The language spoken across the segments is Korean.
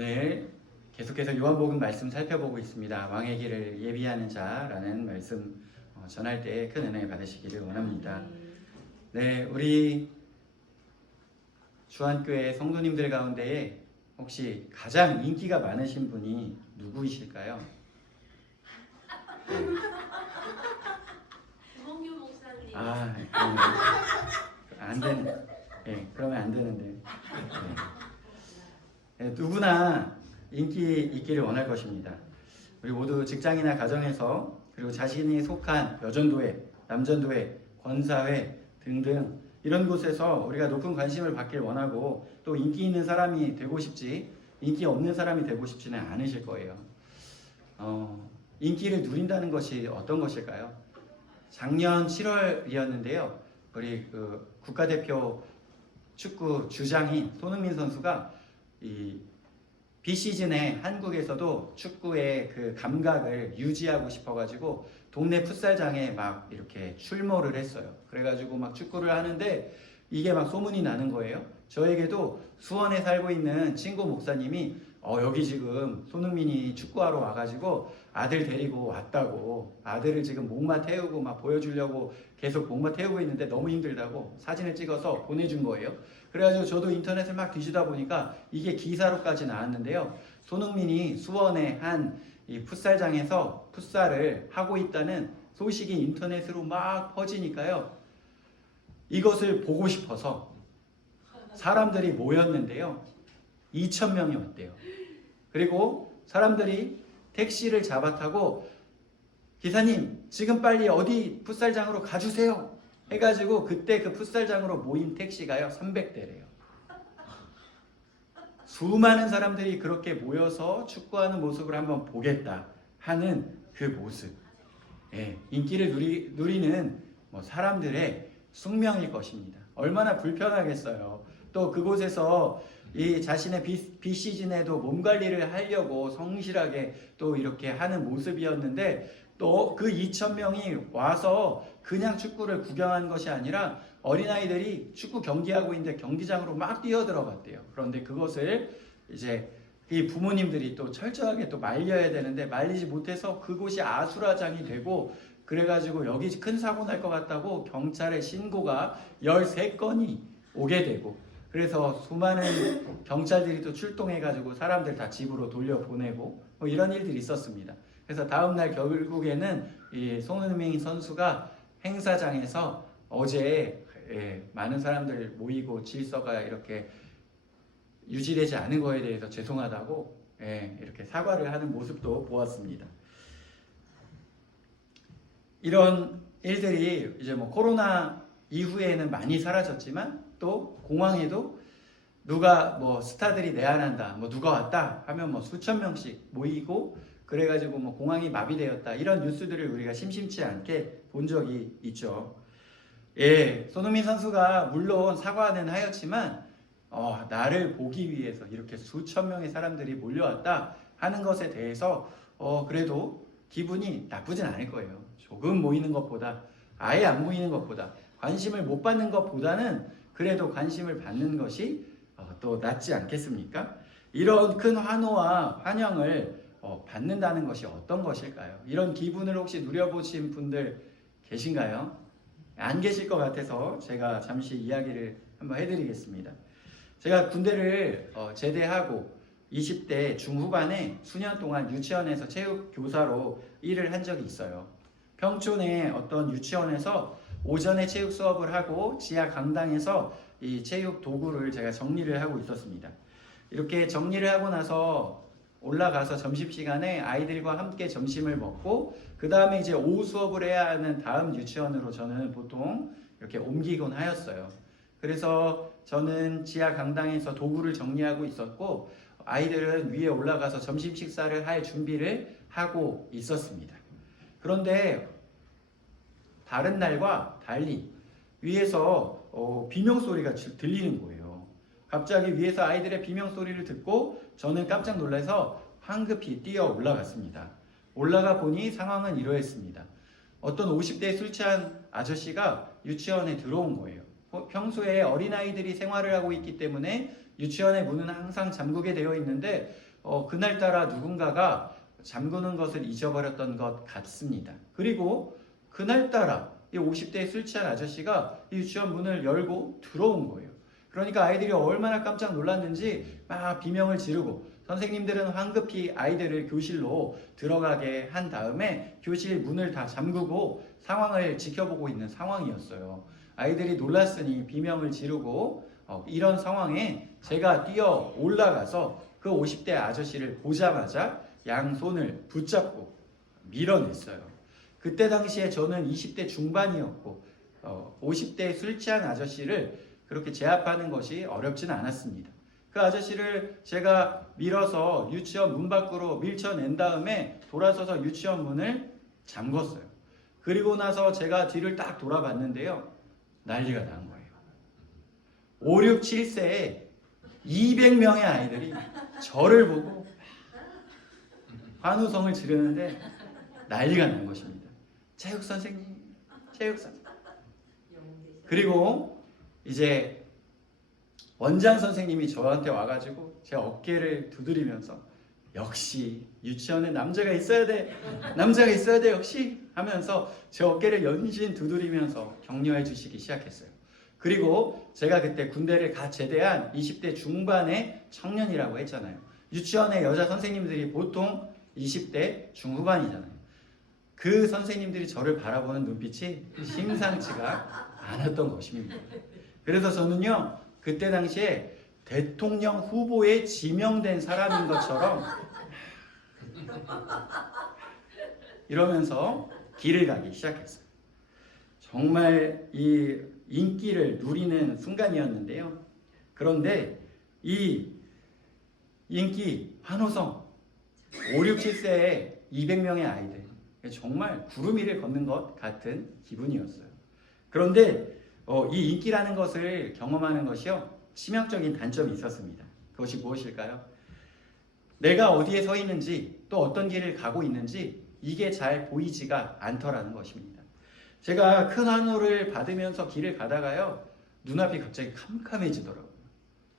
오늘 계속해서 요한복음 말씀 살펴보고 있습니다. 왕의 길을 예비하는 자라는 말씀 전할 때 큰 은혜 받으시기를 원합니다. 네, 우리 주안교회 성도님들 가운데에 혹시 가장 인기가 많으신 분이 누구이실까요? 김홍규 목사님. 안 되는. 그러면 안 되는데. 누구나 인기 있기를 원할 것입니다. 우리 모두 직장이나 가정에서 그리고 자신이 속한 여전도회, 남전도회, 권사회 등등 이런 곳에서 우리가 높은 관심을 받길 원하고 또 인기 있는 사람이 되고 싶지 인기 없는 사람이 되고 싶지는 않으실 거예요. 인기를 누린다는 것이 어떤 것일까요? 작년 7월이었는데요. 우리 국가대표 축구 주장인 손흥민 선수가 이 비시즌에 한국에서도 축구의 그 감각을 유지하고 싶어가지고 동네 풋살장에 막 이렇게 출몰을 했어요. 그래가지고 막 축구를 하는데 이게 막 소문이 나는 거예요. 저에게도 수원에 살고 있는 친구 목사님이 여기 지금 손흥민이 축구하러 와가지고 아들 데리고 왔다고, 아들을 지금 목마 태우고 막 보여주려고 계속 목마 태우고 있는데 너무 힘들다고 사진을 찍어서 보내준 거예요. 그래가지고 저도 인터넷을 막 뒤지다 보니까 이게 기사로까지 나왔는데요. 손흥민이 수원의 한 이 풋살장에서 풋살을 하고 있다는 소식이 인터넷으로 막 퍼지니까요. 이것을 보고 싶어서 사람들이 모였는데요. 2,000명이 왔대요. 그리고 사람들이 택시를 잡아 타고 기사님 지금 빨리 어디 풋살장으로 가주세요 해가지고 그때 그 풋살장으로 모인 택시가요 300대래요. 수많은 사람들이 그렇게 모여서 축구하는 모습을 한번 보겠다 하는 그 모습, 인기를 누리는 사람들의 숙명일 것입니다. 얼마나 불편하겠어요. 또 그곳에서 이 자신의 비시즌에도 몸 관리를 하려고 성실하게 또 이렇게 하는 모습이었는데 또 그 2,000명이 와서 그냥 축구를 구경한 것이 아니라 어린아이들이 축구 경기하고 있는데 경기장으로 막 뛰어들어갔대요. 그런데 그것을 이제 이 부모님들이 또 철저하게 또 말려야 되는데 말리지 못해서 그곳이 아수라장이 되고 그래가지고 여기 큰 사고 날 것 같다고 경찰에 신고가 13건이 오게 되고 그래서 수많은 경찰들이 또 출동해가지고 사람들 다 집으로 돌려보내고 이런 일들이 있었습니다. 그래서 다음날 결국에는 이 손흥민 선수가 행사장에서 어제 많은 사람들 모이고 질서가 이렇게 유지되지 않은 거에 대해서 죄송하다고 이렇게 사과를 하는 모습도 보았습니다. 이런 일들이 이제 코로나 이후에는 많이 사라졌지만 또 공항에도 누가 스타들이 내한한다, 누가 왔다 하면 수천 명씩 모이고 그래가지고 공항이 마비되었다 이런 뉴스들을 우리가 심심치 않게 본 적이 있죠. 손흥민 선수가 물론 사과는 하였지만 나를 보기 위해서 이렇게 수천 명의 사람들이 몰려왔다 하는 것에 대해서 그래도 기분이 나쁘진 않을 거예요. 조금 모이는 것보다 아예 안 모이는 것보다 관심을 못 받는 것보다는 그래도 관심을 받는 것이 또 낫지 않겠습니까? 이런 큰 환호와 환영을 받는다는 것이 어떤 것일까요? 이런 기분을 혹시 누려보신 분들 계신가요? 안 계실 것 같아서 제가 잠시 이야기를 한번 해드리겠습니다. 제가 군대를 제대하고 20대 중후반에 수년 동안 유치원에서 체육교사로 일을 한 적이 있어요. 평촌의 어떤 유치원에서 오전에 체육 수업을 하고 지하 강당에서 이 체육 도구를 제가 정리를 하고 있었습니다. 이렇게 정리를 하고 나서 올라가서 점심시간에 아이들과 함께 점심을 먹고 그 다음에 이제 오후 수업을 해야 하는 다음 유치원으로 저는 보통 이렇게 옮기곤 하였어요. 그래서 저는 지하 강당에서 도구를 정리하고 있었고 아이들은 위에 올라가서 점심 식사를 할 준비를 하고 있었습니다. 그런데 다른 날과 달리 위에서 비명소리가 들리는 거예요. 갑자기 위에서 아이들의 비명소리를 듣고 저는 깜짝 놀라서 황급히 뛰어 올라갔습니다. 올라가 보니 상황은 이러했습니다. 어떤 50대 술 취한 아저씨가 유치원에 들어온 거예요. 평소에 어린아이들이 생활을 하고 있기 때문에 유치원의 문은 항상 잠그게 되어 있는데 그날따라 누군가가 잠그는 것을 잊어버렸던 것 같습니다. 그리고 그날따라 이 50대 술 취한 아저씨가 이 유치원 문을 열고 들어온 거예요. 그러니까 아이들이 얼마나 깜짝 놀랐는지 막 비명을 지르고, 선생님들은 황급히 아이들을 교실로 들어가게 한 다음에 교실 문을 다 잠그고 상황을 지켜보고 있는 상황이었어요. 아이들이 놀랐으니 비명을 지르고, 이런 상황에 제가 뛰어 올라가서 그 50대 아저씨를 보자마자 양손을 붙잡고 밀어냈어요. 그때 당시에 저는 20대 중반이었고 50대 술 취한 아저씨를 그렇게 제압하는 것이 어렵지는 않았습니다. 그 아저씨를 제가 밀어서 유치원 문 밖으로 밀쳐낸 다음에 돌아서서 유치원 문을 잠궜어요. 그리고 나서 제가 뒤를 딱 돌아봤는데요. 난리가 난 거예요. 5, 6, 7세에 200명의 아이들이 저를 보고 환호성을 지르는데 난리가 난 것입니다. 체육 선생님, 체육 선생님. 그리고 이제 원장 선생님이 저한테 와가지고 제 어깨를 두드리면서 역시 유치원에 남자가 있어야 돼, 남자가 있어야 돼 역시 하면서 제 어깨를 연신 두드리면서 격려해 주시기 시작했어요. 그리고 제가 그때 군대를 갓 제대한 20대 중반의 청년이라고 했잖아요. 유치원의 여자 선생님들이 보통 20대 중후반이잖아요. 그 선생님들이 저를 바라보는 눈빛이 심상치가 않았던 것입니다. 그래서 저는요, 그때 당시에 대통령 후보에 지명된 사람인 것처럼 이러면서 길을 가기 시작했어요. 정말 이 인기를 누리는 순간이었는데요. 그런데 이 인기, 환호성, 5, 6, 7세의 200명의 아이들, 정말 구름 위를 걷는 것 같은 기분이었어요. 그런데 이 인기라는 것을 경험하는 것이요, 치명적인 단점이 있었습니다. 그것이 무엇일까요? 내가 어디에 서 있는지, 또 어떤 길을 가고 있는지 이게 잘 보이지가 않더라는 것입니다. 제가 큰 환호를 받으면서 길을 가다가요, 눈앞이 갑자기 캄캄해지더라고요.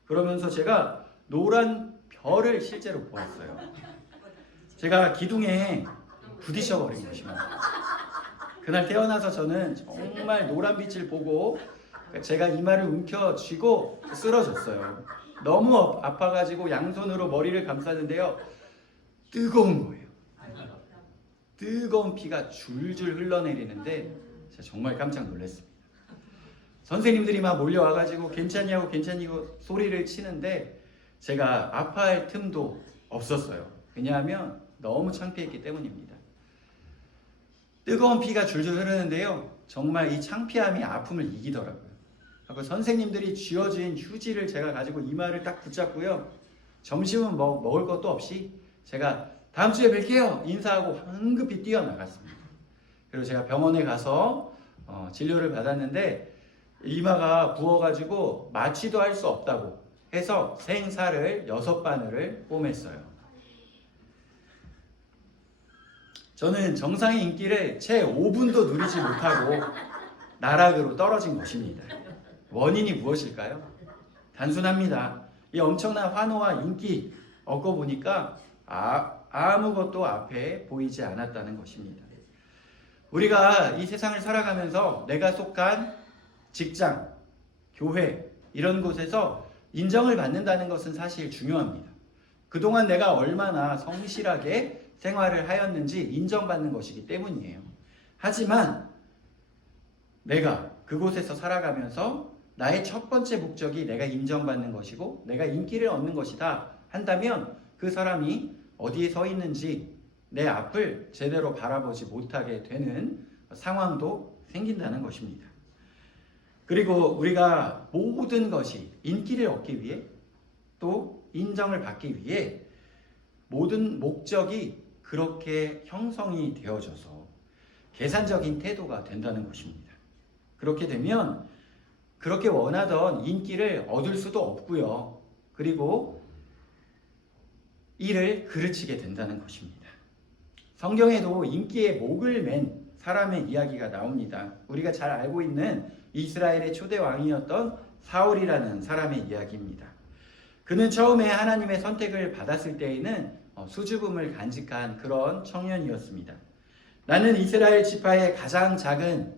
그러면서 제가 노란 별을 실제로 보았어요. 제가 기둥에 부딪혀버린 것입니다. 그날 태어나서 저는 정말 노란 빛을 보고 제가 이마를 움켜쥐고 쓰러졌어요. 너무 아파가지고 양손으로 머리를 감쌌는데요. 뜨거운 거예요. 뜨거운 피가 줄줄 흘러내리는데 제가 정말 깜짝 놀랐습니다. 선생님들이 막 몰려와가지고 괜찮냐고 괜찮냐고 소리를 치는데 제가 아파할 틈도 없었어요. 왜냐하면 너무 창피했기 때문입니다. 뜨거운 피가 줄줄 흐르는데요. 정말 이 창피함이 아픔을 이기더라고요. 그리고 선생님들이 쥐어진 휴지를 제가 가지고 이마를 딱 붙잡고요. 점심은 먹을 것도 없이 제가 다음 주에 뵐게요 인사하고 황급히 뛰어나갔습니다. 그리고 제가 병원에 가서 진료를 받았는데 이마가 부어가지고 마취도 할 수 없다고 해서 생사를 6바늘을 꿰맸어요. 저는 정상의 인기를 채 5분도 누리지 못하고 나락으로 떨어진 것입니다. 원인이 무엇일까요? 단순합니다. 이 엄청난 환호와 인기 얻고 보니까 아무것도 앞에 보이지 않았다는 것입니다. 우리가 이 세상을 살아가면서 내가 속한 직장, 교회 이런 곳에서 인정을 받는다는 것은 사실 중요합니다. 그동안 내가 얼마나 성실하게 생활을 하였는지 인정받는 것이기 때문이에요. 하지만 내가 그곳에서 살아가면서 나의 첫 번째 목적이 내가 인정받는 것이고 내가 인기를 얻는 것이다 한다면 그 사람이 어디에 서 있는지 내 앞을 제대로 바라보지 못하게 되는 상황도 생긴다는 것입니다. 그리고 우리가 모든 것이 인기를 얻기 위해 또 인정을 받기 위해 모든 목적이 그렇게 형성이 되어져서 계산적인 태도가 된다는 것입니다. 그렇게 되면 그렇게 원하던 인기를 얻을 수도 없고요. 그리고 이를 그르치게 된다는 것입니다. 성경에도 인기에 목을 맨 사람의 이야기가 나옵니다. 우리가 잘 알고 있는 이스라엘의 초대 왕이었던 사울이라는 사람의 이야기입니다. 그는 처음에 하나님의 선택을 받았을 때에는 수줍음을 간직한 그런 청년이었습니다. 나는 이스라엘 지파의 가장 작은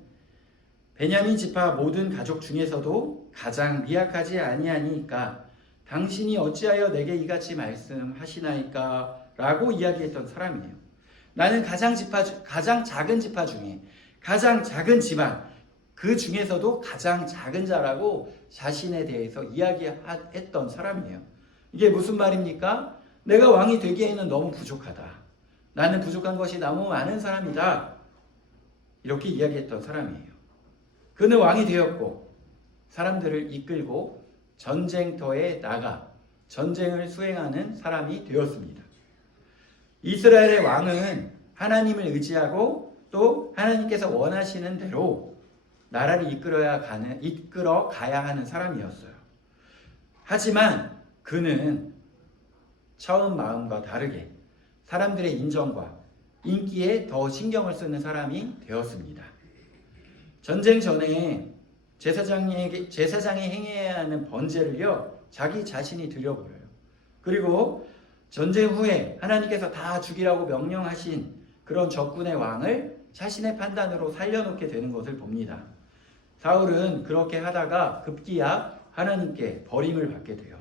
베냐민 지파 모든 가족 중에서도 가장 미약하지 아니하니까 당신이 어찌하여 내게 이같이 말씀하시나이까 라고 이야기했던 사람이에요. 나는 가장 작은 지파 중에 가장 작은 집안, 그 중에서도 가장 작은 자라고 자신에 대해서 이야기했던 사람이에요. 이게 무슨 말입니까? 내가 왕이 되기에는 너무 부족하다. 나는 부족한 것이 너무 많은 사람이다. 이렇게 이야기했던 사람이에요. 그는 왕이 되었고 사람들을 이끌고 전쟁터에 나가 전쟁을 수행하는 사람이 되었습니다. 이스라엘의 왕은 하나님을 의지하고 또 하나님께서 원하시는 대로 나라를 이끌어 가야 하는 사람이었어요. 하지만 그는 처음 마음과 다르게 사람들의 인정과 인기에 더 신경을 쓰는 사람이 되었습니다. 전쟁 전에 제사장이 행해야 하는 번제를요, 자기 자신이 드려버려요. 그리고 전쟁 후에 하나님께서 다 죽이라고 명령하신 그런 적군의 왕을 자신의 판단으로 살려놓게 되는 것을 봅니다. 사울은 그렇게 하다가 급기야 하나님께 버림을 받게 돼요.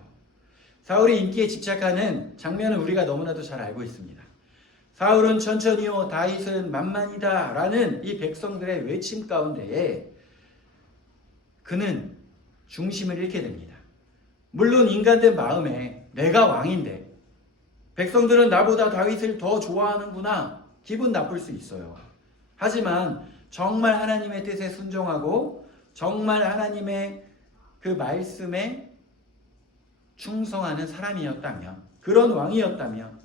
사울이 인기에 집착하는 장면을 우리가 너무나도 잘 알고 있습니다. 사울은 천천히요, 다윗은 만만이다 라는 이 백성들의 외침 가운데에 그는 중심을 잃게 됩니다. 물론 인간된 마음에 내가 왕인데 백성들은 나보다 다윗을 더 좋아하는구나, 기분 나쁠 수 있어요. 하지만 정말 하나님의 뜻에 순종하고 정말 하나님의 그 말씀에 충성하는 사람이었다면, 그런 왕이었다면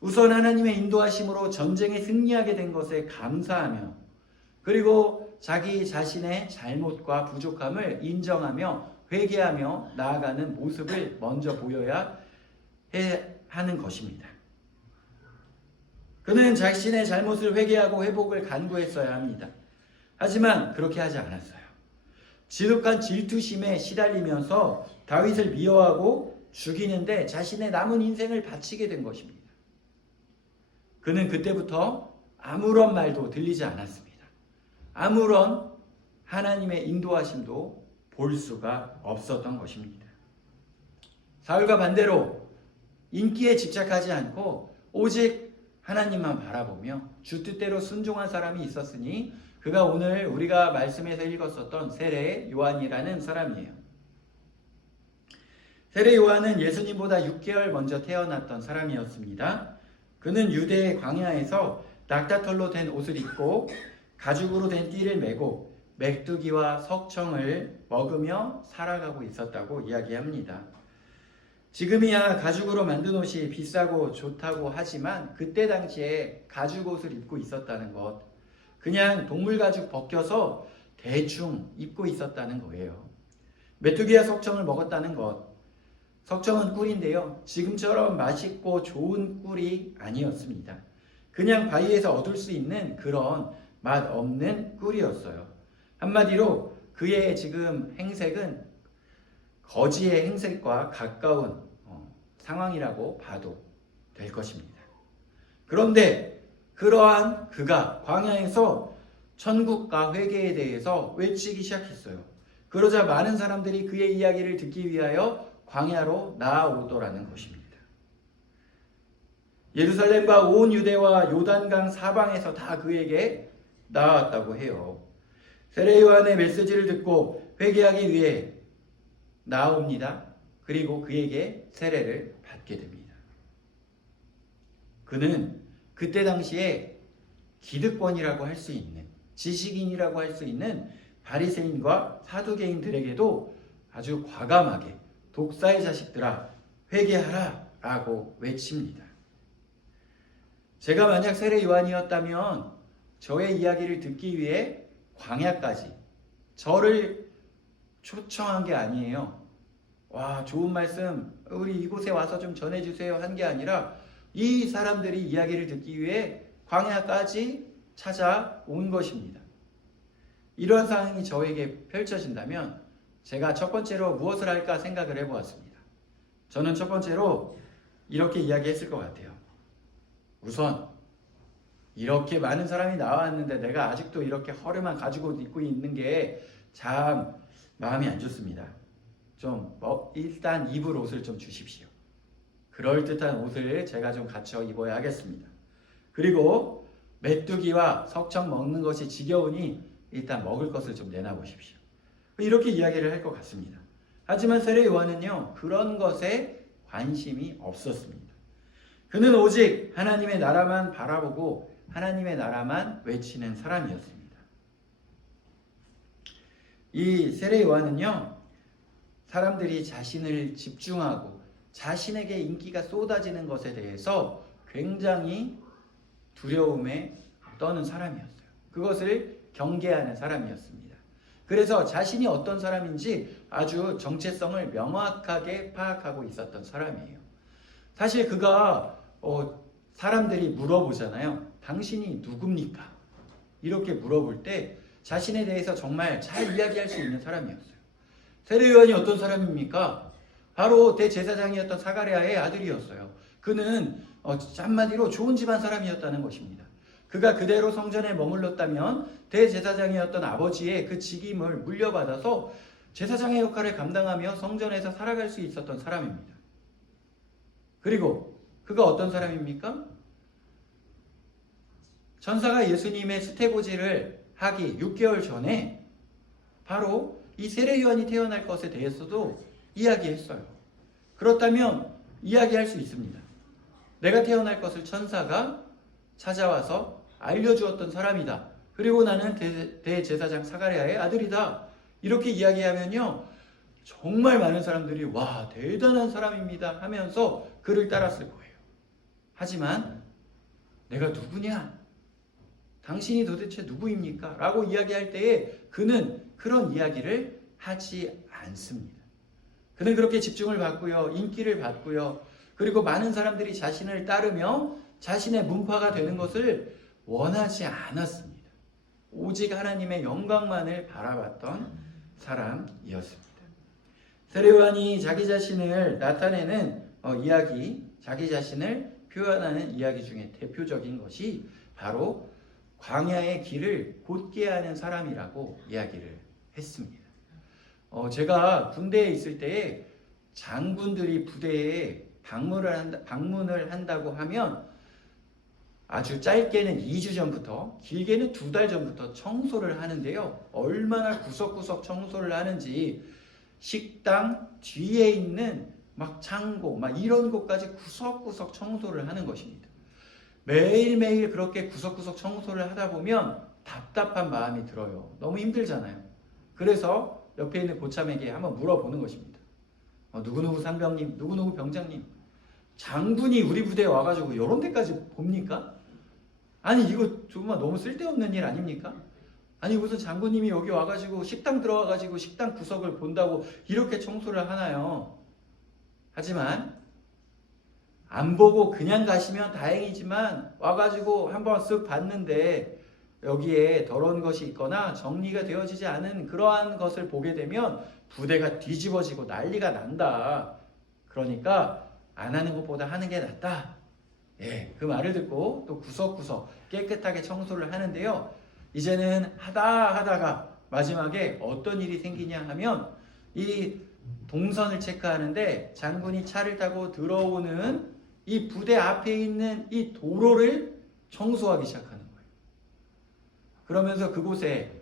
우선 하나님의 인도하심으로 전쟁에 승리하게 된 것에 감사하며 그리고 자기 자신의 잘못과 부족함을 인정하며 회개하며 나아가는 모습을 먼저 보여야 하는 것입니다. 그는 자신의 잘못을 회개하고 회복을 간구했어야 합니다. 하지만 그렇게 하지 않았어요. 지독한 질투심에 시달리면서 다윗을 미워하고 죽이는데 자신의 남은 인생을 바치게 된 것입니다. 그는 그때부터 아무런 말도 들리지 않았습니다. 아무런 하나님의 인도하심도 볼 수가 없었던 것입니다. 사울과 반대로 인기에 집착하지 않고 오직 하나님만 바라보며 주 뜻대로 순종한 사람이 있었으니 그가 오늘 우리가 말씀에서 읽었었던 세례 요한이라는 사람이에요. 세례 요한은 예수님보다 6개월 먼저 태어났던 사람이었습니다. 그는 유대의 광야에서 낙타털로 된 옷을 입고 가죽으로 된 띠를 메고 메뚜기와 석청을 먹으며 살아가고 있었다고 이야기합니다. 지금이야 가죽으로 만든 옷이 비싸고 좋다고 하지만 그때 당시에 가죽 옷을 입고 있었다는 것, 그냥 동물 가죽 벗겨서 대충 입고 있었다는 거예요. 메뚜기와 석청을 먹었다는 것, 석청은 꿀인데요, 지금처럼 맛있고 좋은 꿀이 아니었습니다. 그냥 바위에서 얻을 수 있는 그런 맛 없는 꿀이었어요. 한마디로 그의 지금 행색은 거지의 행색과 가까운 상황이라고 봐도 될 것입니다. 그런데 그러한 그가 광야에서 천국과 회개에 대해서 외치기 시작했어요. 그러자 많은 사람들이 그의 이야기를 듣기 위하여 광야로 나아오더라는 것입니다. 예루살렘과 온 유대와 요단강 사방에서 다 그에게 나아왔다고 해요. 세례 요한의 메시지를 듣고 회개하기 위해 나아옵니다. 그리고 그에게 세례를 받게 됩니다. 그는 그때 당시에 기득권이라고 할 수 있는, 지식인이라고 할 수 있는 바리새인과 사두개인들에게도 아주 과감하게 독사의 자식들아 회개하라 라고 외칩니다. 제가 만약 세례 요한이었다면 저의 이야기를 듣기 위해 광야까지 저를 초청한 게 아니에요. 와, 좋은 말씀 우리 이곳에 와서 좀 전해주세요 한 게 아니라 이 사람들이 이야기를 듣기 위해 광야까지 찾아온 것입니다. 이런 상황이 저에게 펼쳐진다면 제가 첫 번째로 무엇을 할까 생각을 해보았습니다. 저는 첫 번째로 이렇게 이야기했을 것 같아요. 우선 이렇게 많은 사람이 나왔는데 내가 아직도 이렇게 허름한 가지고 입고 있는 게 참 마음이 안 좋습니다. 좀 일단 입을 옷을 좀 주십시오. 그럴듯한 옷을 제가 좀 갖춰 입어야 하겠습니다. 그리고 메뚜기와 석청 먹는 것이 지겨우니 일단 먹을 것을 좀 내놔 보십시오. 이렇게 이야기를 할 것 같습니다. 하지만 세례 요한은요, 그런 것에 관심이 없었습니다. 그는 오직 하나님의 나라만 바라보고 하나님의 나라만 외치는 사람이었습니다. 이 세례 요한은요, 사람들이 자신을 집중하고 자신에게 인기가 쏟아지는 것에 대해서 굉장히 두려움에 떠는 사람이었어요. 그것을 경계하는 사람이었습니다. 그래서 자신이 어떤 사람인지 아주 정체성을 명확하게 파악하고 있었던 사람이에요. 사실 그가 사람들이 물어보잖아요. 당신이 누굽니까? 이렇게 물어볼 때 자신에 대해서 정말 잘 이야기할 수 있는 사람이었어요. 세례 요한이 어떤 사람입니까? 바로 대제사장이었던 사가랴의 아들이었어요. 그는 한마디로 좋은 집안 사람이었다는 것입니다. 그가 그대로 성전에 머물렀다면 대제사장이었던 아버지의 그 직임을 물려받아서 제사장의 역할을 감당하며 성전에서 살아갈 수 있었던 사람입니다. 그리고 그가 어떤 사람입니까? 천사가 예수님의 수태고지를 하기 6개월 전에 바로 이 세례 요한이 태어날 것에 대해서도 이야기했어요. 그렇다면 이야기할 수 있습니다. 내가 태어날 것을 천사가 찾아와서 알려주었던 사람이다. 그리고 나는 대제사장 사가랴의 아들이다. 이렇게 이야기하면요, 정말 많은 사람들이 와, 대단한 사람입니다 하면서 그를 따랐을 거예요. 하지만 내가 누구냐? 당신이 도대체 누구입니까? 라고 이야기할 때에 그는 그런 이야기를 하지 않습니다. 그는 그렇게 집중을 받고요, 인기를 받고요, 그리고 많은 사람들이 자신을 따르며 자신의 문파가 되는 것을 원하지 않았습니다. 오직 하나님의 영광만을 바라봤던 사람이었습니다. 세례 요한이 자기 자신을 나타내는 이야기, 자기 자신을 표현하는 이야기 중에 대표적인 것이 바로 광야의 길을 곧게 하는 사람이라고 이야기를 했습니다. 제가 군대에 있을 때에 장군들이 부대에 방문을 한다고 하면 아주 짧게는 2주 전부터, 길게는 2달 전부터 청소를 하는데요. 얼마나 구석구석 청소를 하는지 식당 뒤에 있는 막 창고, 막 이런 곳까지 구석구석 청소를 하는 것입니다. 매일매일 그렇게 구석구석 청소를 하다 보면 답답한 마음이 들어요. 너무 힘들잖아요. 그래서 옆에 있는 고참에게 한번 물어보는 것입니다. 누구누구 상병님, 누구누구 병장님, 장군이 우리 부대에 와가지고 이런 데까지 봅니까? 아니 이거 정말 너무 쓸데없는 일 아닙니까? 아니 무슨 장군님이 여기 와가지고 식당 들어와가지고 식당 구석을 본다고 이렇게 청소를 하나요? 하지만 안 보고 그냥 가시면 다행이지만 와가지고 한번 쓱 봤는데 여기에 더러운 것이 있거나 정리가 되어지지 않은 그러한 것을 보게 되면 부대가 뒤집어지고 난리가 난다. 그러니까 안 하는 것보다 하는 게 낫다. 예, 그 말을 듣고 또 구석구석 깨끗하게 청소를 하는데요. 이제는 하다가 마지막에 어떤 일이 생기냐 하면 이 동선을 체크하는데 장군이 차를 타고 들어오는 이 부대 앞에 있는 이 도로를 청소하기 시작하는 거예요. 그러면서 그곳에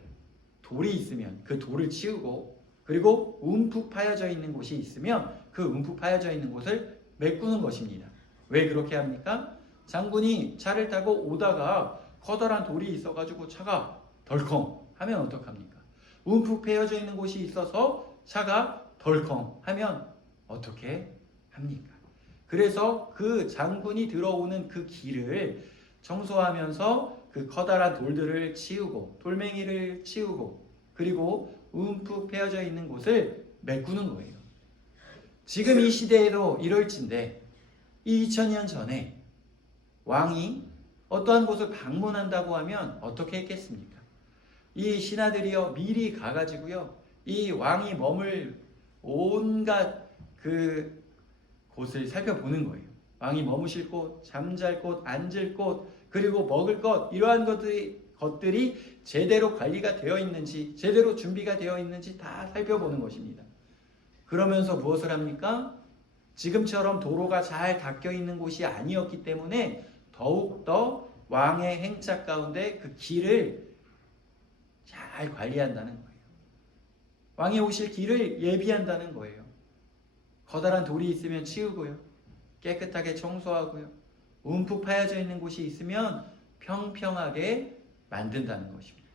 돌이 있으면 그 돌을 치우고, 그리고 움푹 파여져 있는 곳이 있으면 그 움푹 파여져 있는 곳을 메꾸는 것입니다. 왜 그렇게 합니까? 장군이 차를 타고 오다가 커다란 돌이 있어가지고 차가 덜컹 하면 어떡합니까? 움푹 패여져 있는 곳이 있어서 차가 덜컹 하면 어떻게 합니까? 그래서 그 장군이 들어오는 그 길을 청소하면서 그 커다란 돌들을 치우고 돌멩이를 치우고 그리고 움푹 패여져 있는 곳을 메꾸는 거예요. 지금 이 시대에도 이럴진데 이 2000년 전에 왕이 어떠한 곳을 방문한다고 하면 어떻게 했겠습니까? 이 신하들이요 미리 가가지고요 이 왕이 머물 온갖 그 곳을 살펴보는 거예요. 왕이 머무실 곳, 잠잘 곳, 앉을 곳, 그리고 먹을 것, 이러한 것들이 제대로 관리가 되어 있는지, 제대로 준비가 되어 있는지 다 살펴보는 것입니다. 그러면서 무엇을 합니까? 지금처럼 도로가 잘 닦여 있는 곳이 아니었기 때문에 더욱더 왕의 행차 가운데 그 길을 잘 관리한다는 거예요. 왕이 오실 길을 예비한다는 거예요. 커다란 돌이 있으면 치우고요. 깨끗하게 청소하고요. 움푹 파여져 있는 곳이 있으면 평평하게 만든다는 것입니다.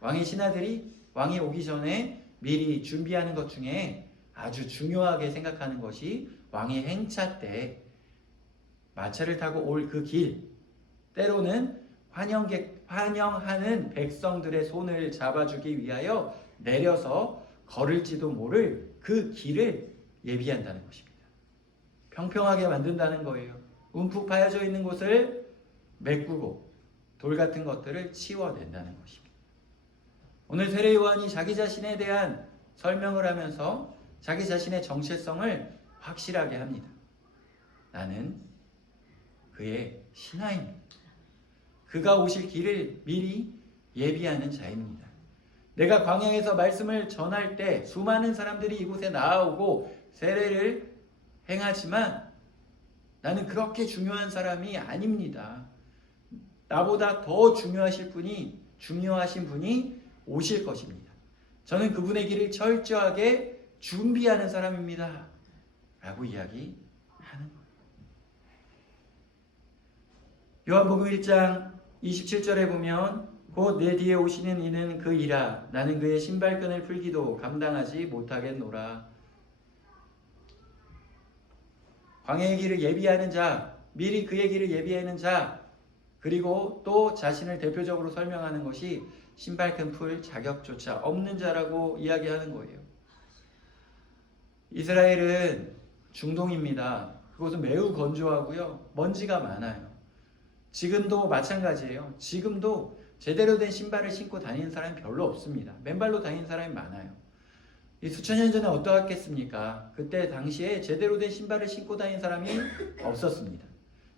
왕의 신하들이 왕이 오기 전에 미리 준비하는 것 중에 아주 중요하게 생각하는 것이 왕의 행차 때 마차를 타고 올 그 길, 때로는 환영하는 백성들의 손을 잡아주기 위하여 내려서 걸을지도 모를 그 길을 예비한다는 것입니다. 평평하게 만든다는 거예요. 움푹 파여져 있는 곳을 메꾸고 돌 같은 것들을 치워낸다는 것입니다. 오늘 세례 요한이 자기 자신에 대한 설명을 하면서 자기 자신의 정체성을 확실하게 합니다. 나는 그의 신하입니다. 그가 오실 길을 미리 예비하는 자입니다. 내가 광야에서 말씀을 전할 때 수많은 사람들이 이곳에 나아오고 세례를 행하지만 나는 그렇게 중요한 사람이 아닙니다. 나보다 더 중요하신 분이 오실 것입니다. 저는 그분의 길을 철저하게 준비하는 사람입니다. 라고 이야기하는 거예요. 요한복음 1장 27절에 보면 곧 내 뒤에 오시는 이는 그이라 나는 그의 신발끈을 풀기도 감당하지 못하겠노라. 광야의 길을 예비하는 자, 미리 그의 길을 예비하는 자, 그리고 또 자신을 대표적으로 설명하는 것이 신발끈 풀 자격조차 없는 자라고 이야기하는 거예요. 이스라엘은 중동입니다. 그곳은 매우 건조하고요. 먼지가 많아요. 지금도 마찬가지예요. 지금도 제대로 된 신발을 신고 다니는 사람이 별로 없습니다. 맨발로 다니는 사람이 많아요. 이 수천 년 전에 어떠했겠습니까? 그때 당시에 제대로 된 신발을 신고 다니는 사람이 없었습니다.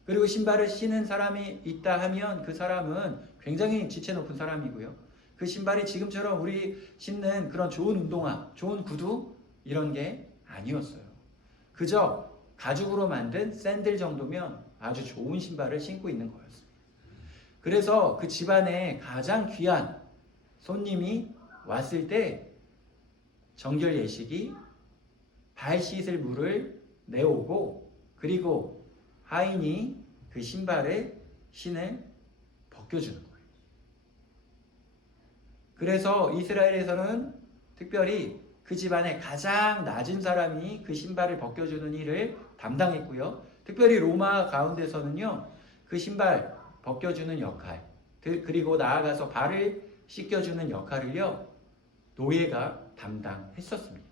그리고 신발을 신은 사람이 있다 하면 그 사람은 굉장히 지체 높은 사람이고요. 그 신발이 지금처럼 우리 신는 그런 좋은 운동화, 좋은 구두 이런 게 아니었어요. 그저 가죽으로 만든 샌들 정도면 아주 좋은 신발을 신고 있는 거였습니다. 그래서 그 집안에 가장 귀한 손님이 왔을 때 정결 예식이 발 씻을 물을 내오고 그리고 하인이 그 신발의 신을 벗겨주는 거예요. 그래서 이스라엘에서는 특별히 그 집안의 가장 낮은 사람이 그 신발을 벗겨주는 일을 담당했고요. 특별히 로마 가운데서는요, 그 신발 벗겨주는 역할, 그리고 나아가서 발을 씻겨주는 역할을요, 노예가 담당했었습니다.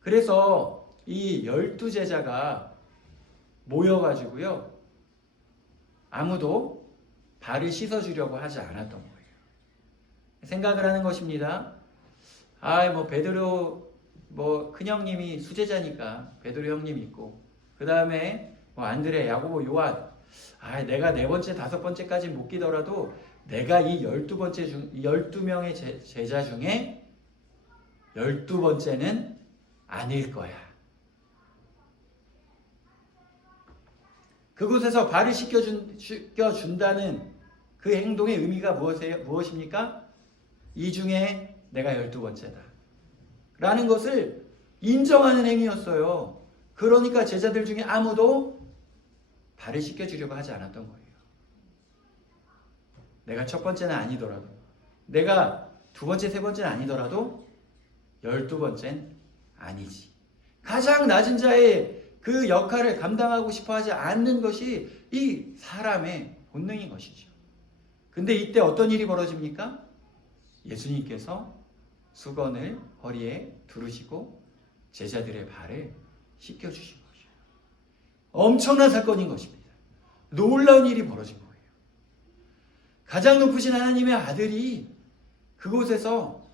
그래서 이 12제자가 모여가지고요, 아무도 발을 씻어주려고 하지 않았던 거예요. 생각을 하는 것입니다. 베드로, 큰형님이 수제자니까 베드로 형님 있고, 그 다음에 안드레, 야고보, 요한, 내가 4번째, 5번째까지 못 끼더라도 내가 이 12명의 제자 중에 12번째는 아닐 거야. 그곳에서 발을 씻겨준다는 그 행동의 의미가 무엇입니까? 이 중에 내가 12번째다. 라는 것을 인정하는 행위였어요. 그러니까 제자들 중에 아무도 발을 씻겨주려고 하지 않았던 거예요. 내가 첫 번째는 아니더라도, 내가 2번째, 3번째는 아니더라도 12번째는 아니지. 가장 낮은 자의 그 역할을 감당하고 싶어 하지 않는 것이 이 사람의 본능인 것이죠. 근데 이때 어떤 일이 벌어집니까? 예수님께서 수건을 허리에 두르시고 제자들의 발을 씻겨주신 것이에요. 엄청난 사건인 것입니다. 놀라운 일이 벌어진 거예요. 가장 높으신 하나님의 아들이 그곳에서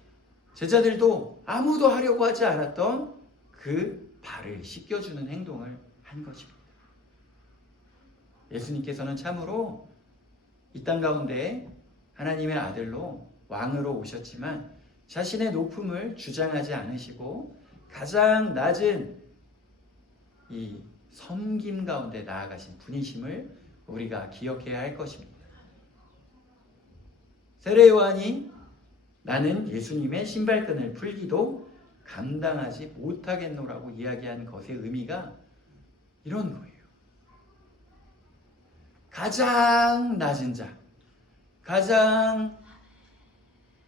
제자들도 아무도 하려고 하지 않았던 그 발을 씻겨주는 행동을 한 것입니다. 예수님께서는 참으로 이 땅 가운데 하나님의 아들로 왕으로 오셨지만 자신의 높음을 주장하지 않으시고 가장 낮은 이 섬김 가운데 나아가신 분이심을 우리가 기억해야 할 것입니다. 세례 요한이 나는 예수님의 신발끈을 풀기도 감당하지 못하겠노라고 이야기한 것의 의미가 이런 거예요. 가장 낮은 자, 가장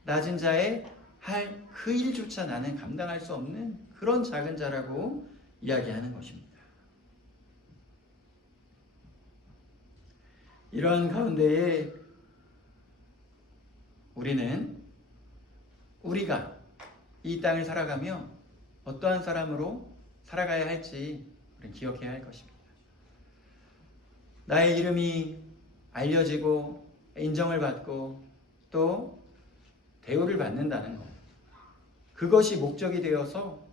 낮은 자의 할 그 일조차 나는 감당할 수 없는 그런 작은 자라고 이야기하는 것입니다. 이러한 가운데에 우리가 이 땅을 살아가며 어떠한 사람으로 살아가야 할지 우리는 기억해야 할 것입니다. 나의 이름이 알려지고 인정을 받고 또 대우를 받는다는 것, 그것이 목적이 되어서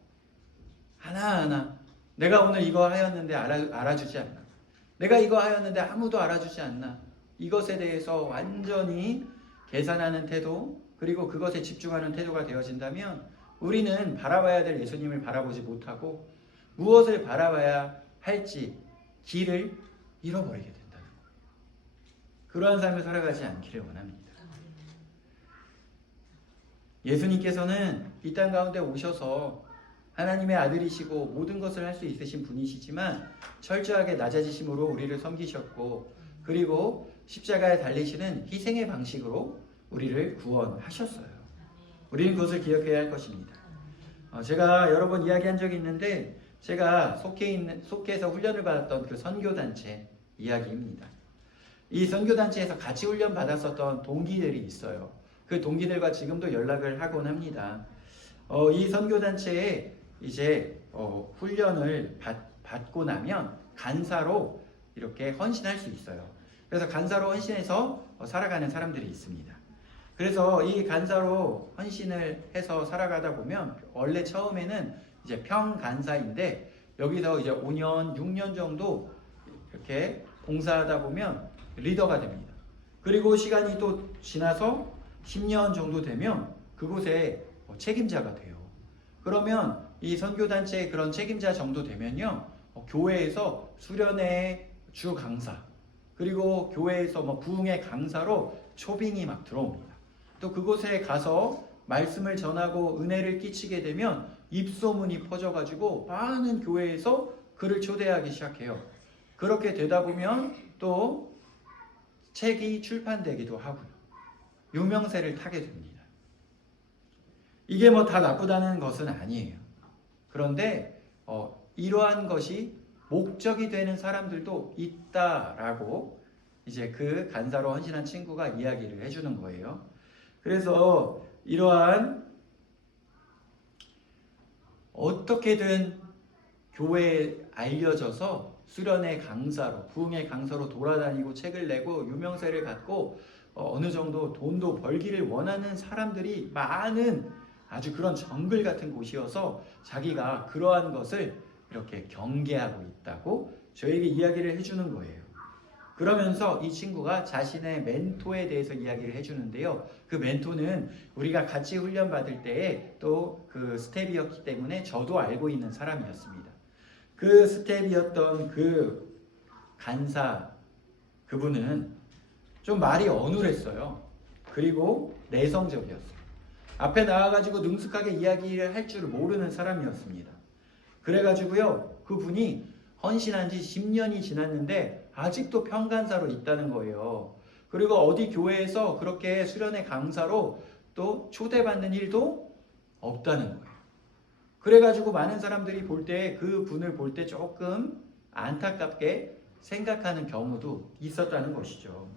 하나하나 내가 오늘 이거 하였는데 알아주지 않나, 내가 이거 하였는데 아무도 알아주지 않나, 이것에 대해서 완전히 계산하는 태도, 그리고 그것에 집중하는 태도가 되어진다면 우리는 바라봐야 될 예수님을 바라보지 못하고 무엇을 바라봐야 할지 길을 잃어버리게 된다는 거예요. 그러한 삶을 살아가지 않기를 원합니다. 예수님께서는 이 땅 가운데 오셔서 하나님의 아들이시고 모든 것을 할 수 있으신 분이시지만 철저하게 낮아지심으로 우리를 섬기셨고, 그리고 십자가에 달리시는 희생의 방식으로 우리를 구원하셨어요. 우리는 그것을 기억해야 할 것입니다. 제가 여러 번 이야기한 적이 있는데, 제가 속해서 훈련을 받았던 그 선교단체 이야기입니다. 이 선교단체에서 같이 훈련 받았었던 동기들이 있어요. 그 동기들과 지금도 연락을 하곤 합니다. 이 선교단체에 이제 훈련을 받고 나면 간사로 이렇게 헌신할 수 있어요. 그래서 간사로 헌신해서 살아가는 사람들이 있습니다. 그래서 이 간사로 헌신을 해서 살아가다 보면 원래 처음에는 이제 평간사인데 여기서 이제 5년, 6년 정도 이렇게 봉사하다 보면 리더가 됩니다. 그리고 시간이 또 지나서 10년 정도 되면 그곳에 책임자가 돼요. 그러면 이 선교단체의 그런 책임자 정도 되면요, 교회에서 수련회 주 강사, 그리고 교회에서 부흥의 강사로 초빙이 막 들어옵니다. 또 그곳에 가서 말씀을 전하고 은혜를 끼치게 되면 입소문이 퍼져가지고 많은 교회에서 그를 초대하기 시작해요. 그렇게 되다 보면 또 책이 출판되기도 하고요. 유명세를 타게 됩니다. 이게 다 나쁘다는 것은 아니에요. 그런데 이러한 것이 목적이 되는 사람들도 있다라고 이제 그 간사로 헌신한 친구가 이야기를 해주는 거예요. 그래서 이러한 어떻게든 교회에 알려져서 수련의 강사로, 부흥의 강사로 돌아다니고 책을 내고 유명세를 갖고 어느 정도 돈도 벌기를 원하는 사람들이 많은 아주 그런 정글 같은 곳이어서 자기가 그러한 것을 이렇게 경계하고 있다고 저에게 이야기를 해주는 거예요. 그러면서 이 친구가 자신의 멘토에 대해서 이야기를 해주는데요. 그 멘토는 우리가 같이 훈련 받을 때에 또 그 스텝이었기 때문에 저도 알고 있는 사람이었습니다. 그 스텝이었던 그 간사, 그분은 좀 말이 어눌했어요. 그리고 내성적이었어요. 앞에 나와가지고 능숙하게 이야기를 할 줄 모르는 사람이었습니다. 그래가지고요, 그분이 헌신한 지 10년이 지났는데 아직도 평간사로 있다는 거예요. 그리고 어디 교회에서 그렇게 수련회 강사로 또 초대받는 일도 없다는 거예요. 그래가지고 많은 사람들이 볼 때 그 분을 볼 때 조금 안타깝게 생각하는 경우도 있었다는 것이죠.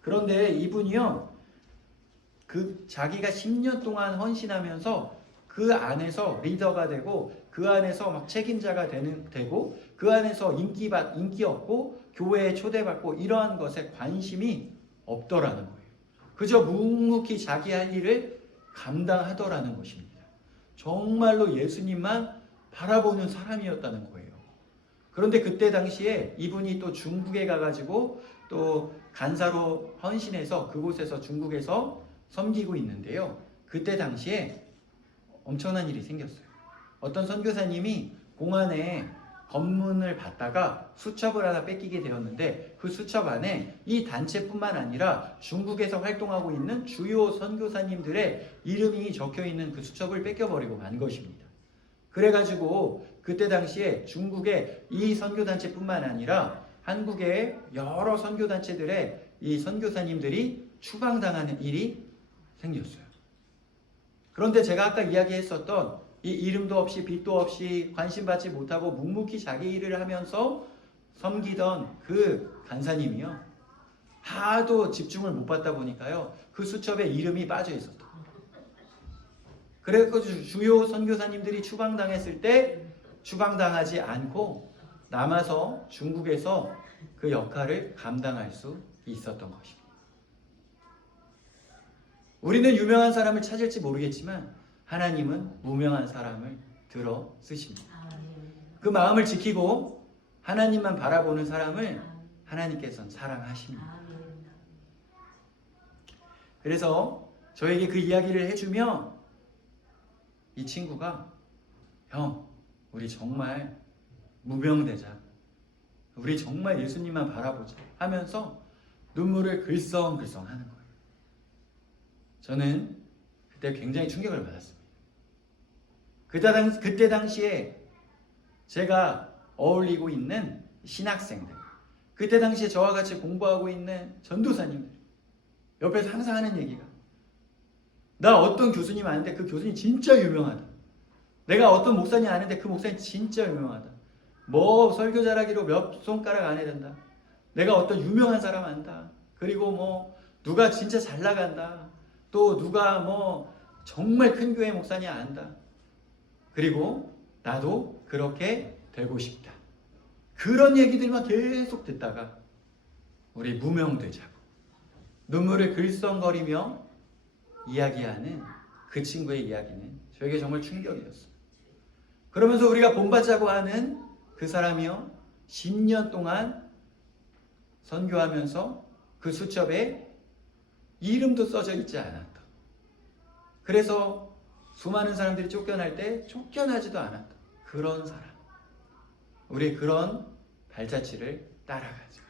그런데 이분이요, 자기가 10년 동안 헌신하면서 그 안에서 리더가 되고 그 안에서 막 책임자가 되고 그 안에서 인기 얻고 교회에 초대받고 이러한 것에 관심이 없더라는 거예요. 그저 묵묵히 자기 할 일을 감당하더라는 것입니다. 정말로 예수님만 바라보는 사람이었다는 거예요. 그런데 그때 당시에 이분이 또 중국에 가가지고 또 간사로 헌신해서 그곳에서 중국에서 섬기고 있는데요. 그때 당시에 엄청난 일이 생겼어요. 어떤 선교사님이 공안에 검문을 받다가 수첩을 하나 뺏기게 되었는데 그 수첩 안에 이 단체뿐만 아니라 중국에서 활동하고 있는 주요 선교사님들의 이름이 적혀 있는 그 수첩을 뺏겨버리고 만 것입니다. 그래가지고 그때 당시에 중국의 이 선교단체뿐만 아니라 한국의 여러 선교단체들의 이 선교사님들이 추방당하는 일이 생겼어요. 그런데 제가 아까 이야기했었던 이 이름도 없이 빛도 없이 관심받지 못하고 묵묵히 자기 일을 하면서 섬기던 그 간사님이요. 하도 집중을 못 받다 보니까요. 그 수첩에 이름이 빠져 있었다. 그래서 주요 선교사님들이 추방당했을 때 추방당하지 않고 남아서 중국에서 그 역할을 감당할 수 있었던 것입니다. 우리는 유명한 사람을 찾을지 모르겠지만 하나님은 무명한 사람을 들어 쓰십니다. 그 마음을 지키고 하나님만 바라보는 사람을 하나님께서는 사랑하십니다. 그래서 저에게 그 이야기를 해주며 이 친구가 형, 우리 정말 무명되자. 우리 정말 예수님만 바라보자 하면서 눈물을 글썽글썽 하는 거예요. 저는 그때 굉장히 충격을 받았습니다. 그때 당시에 제가 어울리고 있는 신학생들, 그때 당시에 저와 같이 공부하고 있는 전도사님들, 옆에서 항상 하는 얘기가 나 어떤 교수님 아는데 그 교수님 진짜 유명하다. 내가 어떤 목사님 아는데 그 목사님 진짜 유명하다. 뭐 설교 잘하기로 몇 손가락 안 해야 된다. 내가 어떤 유명한 사람 안다. 그리고 뭐 누가 진짜 잘 나간다. 또 누가 뭐 정말 큰 교회 목사님 안다. 그리고 나도 그렇게 되고 싶다. 그런 얘기들만 계속 듣다가 우리 무명되자고 눈물을 글썽거리며 이야기하는 그 친구의 이야기는 저에게 정말 충격이었어요. 그러면서 우리가 본받자고 하는 그 사람이요 10년 동안 선교하면서 그 수첩에 이름도 써져 있지 않았다. 그래서 수많은 사람들이 쫓겨날 때 쫓겨나지도 않았다. 그런 사람. 우리 그런 발자취를 따라가죠.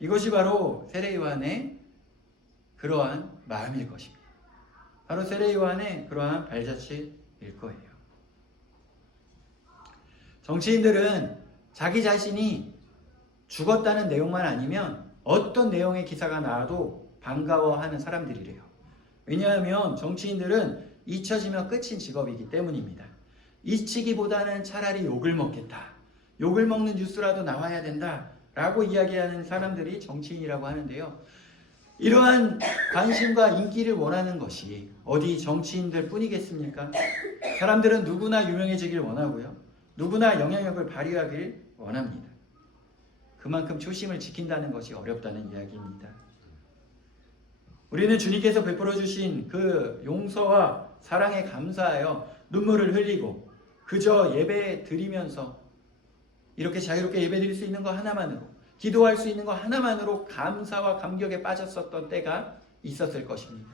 이것이 바로 세례 요한의 그러한 마음일 것입니다. 바로 세례 요한의 그러한 발자취일 거예요. 정치인들은 자기 자신이 죽었다는 내용만 아니면 어떤 내용의 기사가 나와도 반가워하는 사람들이래요. 왜냐하면 정치인들은 잊혀지면 끝인 직업이기 때문입니다. 잊히기보다는 차라리 욕을 먹겠다. 욕을 먹는 뉴스라도 나와야 된다. 라고 이야기하는 사람들이 정치인이라고 하는데요. 이러한 관심과 인기를 원하는 것이 어디 정치인들 뿐이겠습니까? 사람들은 누구나 유명해지길 원하고요. 누구나 영향력을 발휘하길 원합니다. 그만큼 초심을 지킨다는 것이 어렵다는 이야기입니다. 우리는 주님께서 베풀어 주신 그 용서와 사랑에 감사하여 눈물을 흘리고 그저 예배 드리면서 이렇게 자유롭게 예배 드릴 수 있는 것 하나만으로 기도할 수 있는 것 하나만으로 감사와 감격에 빠졌었던 때가 있었을 것입니다.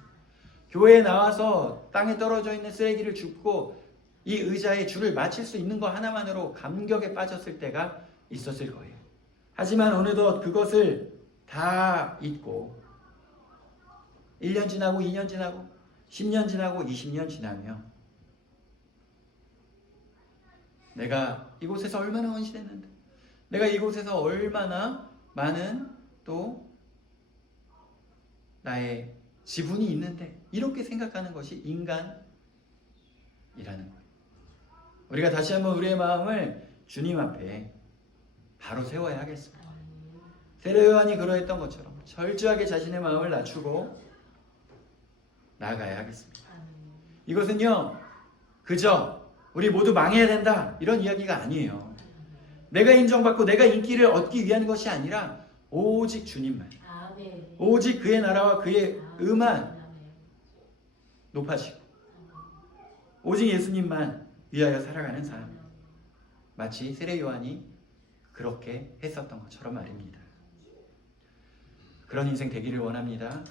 교회에 나와서 땅에 떨어져 있는 쓰레기를 줍고 이 의자에 줄을 맞출 수 있는 것 하나만으로 감격에 빠졌을 때가 있었을 거예요. 하지만 어느덧 그것을 다 잊고 1년 지나고 2년 지나고 10년 지나고 20년 지나며 내가 이곳에서 얼마나 헌신했는데 내가 이곳에서 얼마나 많은 또 나의 지분이 있는데 이렇게 생각하는 것이 인간이라는 거예요. 우리가 다시 한번 우리의 마음을 주님 앞에 바로 세워야 하겠습니다. 세례 요한이 그러했던 것처럼 철저하게 자신의 마음을 낮추고 나아가야 하겠습니다. 이것은요 그저 우리 모두 망해야 된다 이런 이야기가 아니에요. 내가 인정받고 내가 인기를 얻기 위한 것이 아니라 오직 주님만, 오직 그의 나라와 그의 의만 높아지고 오직 예수님만 위하여 살아가는 삶. 마치 세례 요한이 그렇게 했었던 것처럼 말입니다. 그런 인생 되기를 원합니다.